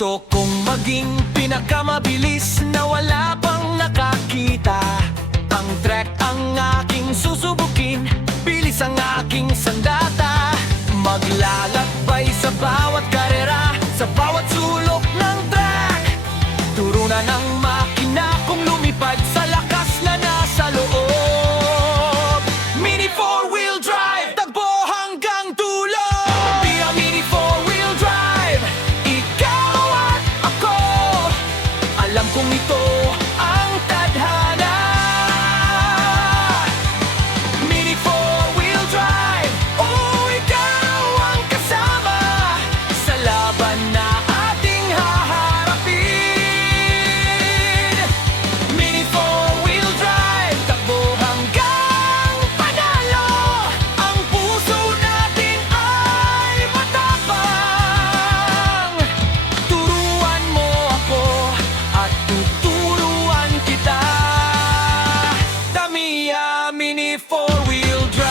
Gusto kong maging pinakamabilis na wala pang nakakita. Ang track ang aking susubukin, bilis ang aking sandata. Maglalakbay sa bawat karera, sa bawat sulok ng track. Turo na ng makina kung lumipad sa lakas na nasa loob. Mini four-wheel drive, takbo hanggang dulo. Via Mini four-wheel drive, ikaw at ako. Alam kong ito ang tadhana. Mini four-wheel drive, oh, ikaw ang kasama sa laban na ating haharapin. Mini four-wheel drive, takbo hanggang panalo. Ang puso natin ay matapang. Turuan mo ako at tuturuan kita. Tamiya Mini four-wheel drive,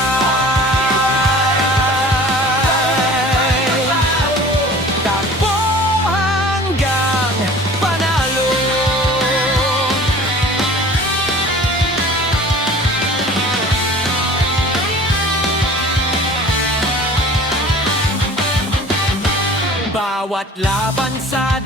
takbo hanggang panalo. Bawat laban sa